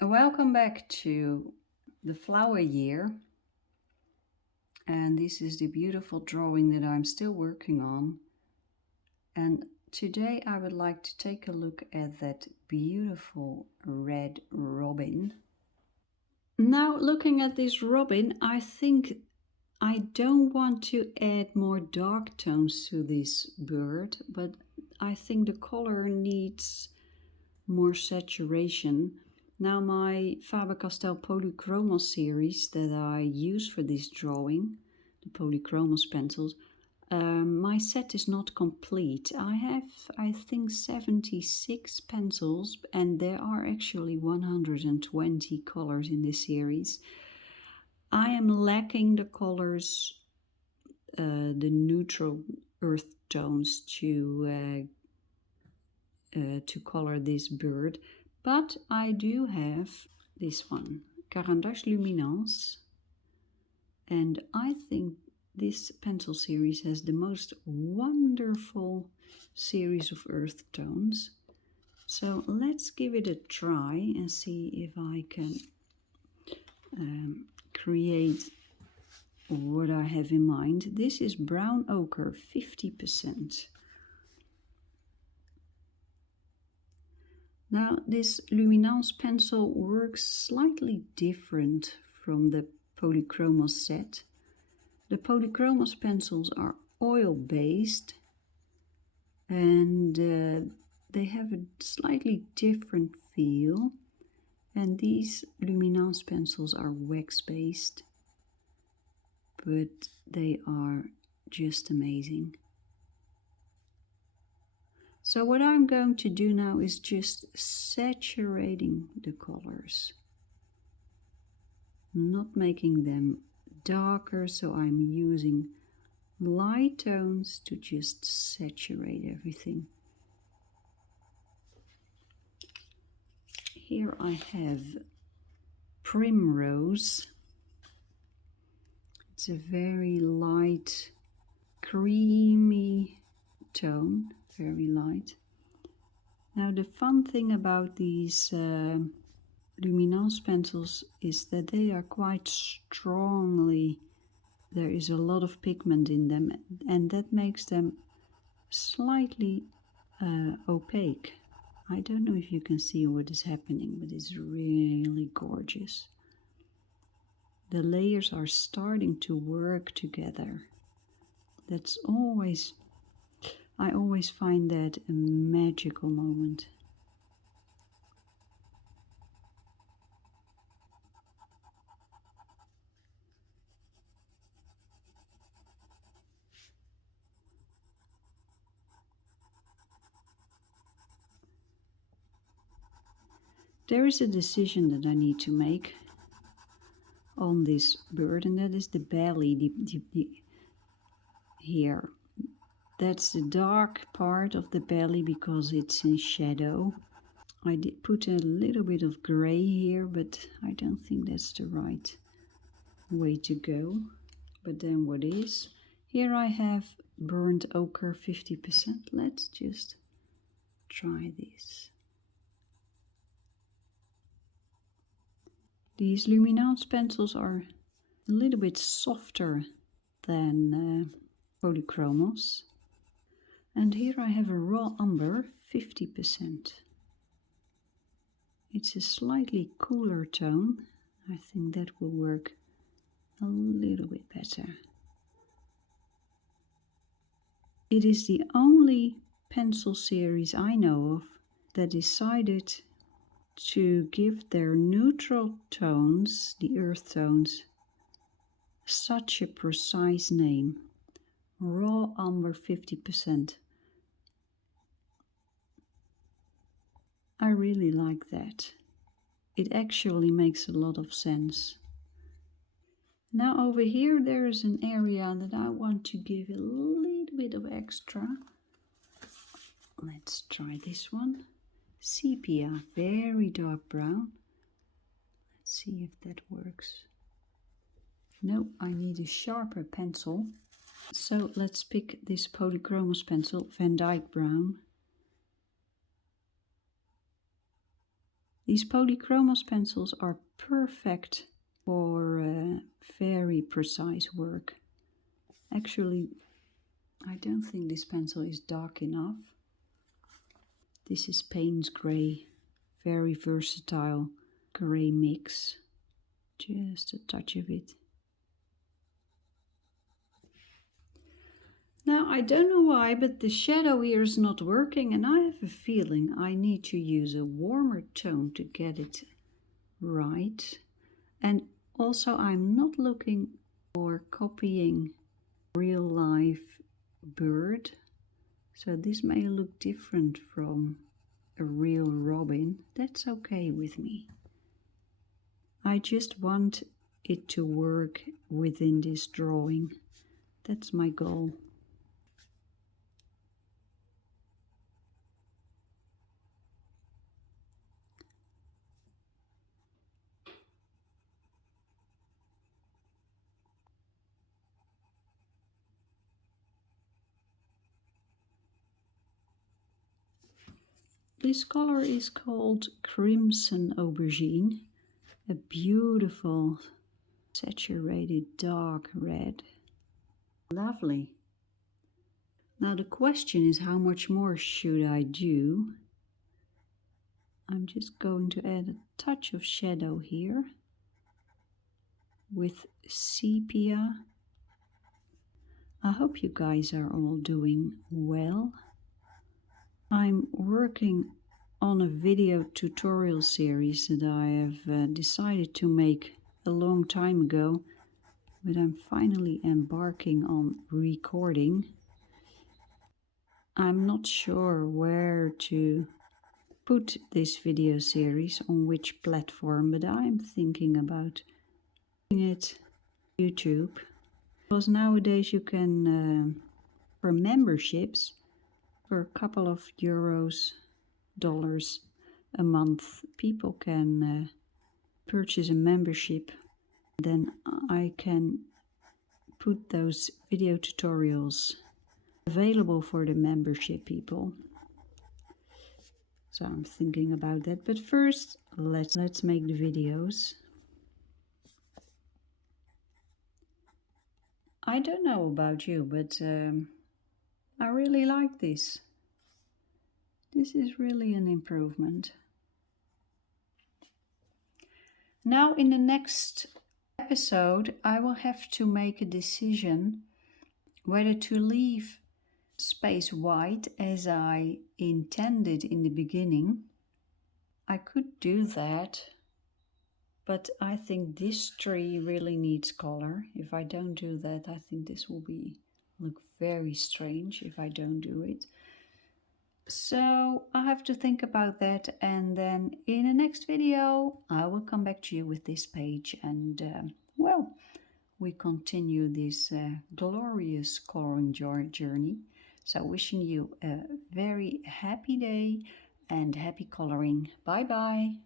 Welcome back to the flower year, and this is the beautiful drawing that I'm still working on. And today I would like to take a look at that beautiful red robin. Now looking at this robin, I think I don't want to add more dark tones to this bird, but I think the color needs more saturation. Now my Faber Castell Polychromos series that I use for this drawing, the Polychromos pencils, my set is not complete. I have, I think, 76 pencils, and there are actually 120 colors in this series. I am lacking the colors, the neutral earth tones to color this bird. But I do have this one, Caran Luminance, and I think this pencil series has the most wonderful series of earth tones. So let's give it a try and see if I can create what I have in mind. This is brown ochre, 50%. Now this Luminance pencil works slightly different from the Polychromos set. The Polychromos pencils are oil-based and they have a slightly different feel, and these Luminance pencils are wax-based, but they are just amazing. So what I'm going to do now is just saturating the colors, not making them darker, so I'm using light tones to just saturate everything. Here I have Primrose. It's a very light, creamy tone. Very light. Now the fun thing about these Luminance pencils is that they are quite strongly, there is a lot of pigment in them, and that makes them slightly opaque. I don't know if you can see what is happening, but it's really gorgeous. The layers are starting to work together. That's always, I always find that a magical moment. There is a decision that I need to make on this bird, and that is the belly, here. That's the dark part of the belly because it's in shadow. I did put a little bit of gray here, but I don't think that's the right way to go. But then what is? Here I have burnt ochre, 50%. Let's just try this. These Luminance pencils are a little bit softer than Polychromos. And here I have a raw umber, 50%. It's a slightly cooler tone. I think that will work a little bit better. It is the only pencil series I know of that decided to give their neutral tones, the earth tones, such a precise name. Raw umber, 50%. I really like that. It actually makes a lot of sense. Now over here there is an area that I want to give a little bit of extra. Let's try this one. Sepia, very dark brown. Let's see if that works. No, I need a sharper pencil. So let's pick this Polychromos pencil, Van Dyke brown. These Polychromos pencils are perfect for very precise work. Actually, I don't think this pencil is dark enough. This is Payne's Grey, very versatile grey mix. Just a touch of it. Now, I don't know why, but the shadow here is not working, and I have a feeling I need to use a warmer tone to get it right. And also, I'm not looking for copying real life bird, so this may look different from a real robin. That's okay with me. I just want it to work within this drawing. That's my goal. This color is called Crimson Aubergine, a beautiful saturated dark red. Lovely. Now the question is, how much more should I do? I'm just going to add a touch of shadow here with sepia. I hope you guys are all doing well. I'm working on a video tutorial series that I have decided to make a long time ago, but I'm finally embarking on recording. I'm not sure where to put this video series, on which platform, but I'm thinking about doing it on YouTube, because nowadays you can, for memberships, for a couple of euros, dollars a month, people can purchase a membership. Then I can put those video tutorials available for the membership people. So I'm thinking about that. But first, let's make the videos. I don't know about you, but I really like this. This is really an improvement. Now in the next episode, I will have to make a decision whether to leave space white as I intended in the beginning. I could do that, but I think this tree really needs color. If I don't do that, I think this will look very strange if I don't do it. So I have to think about that, and then in the next video I will come back to you with this page, and well, we continue this glorious coloring journey. So wishing you a very happy day and happy coloring. Bye bye.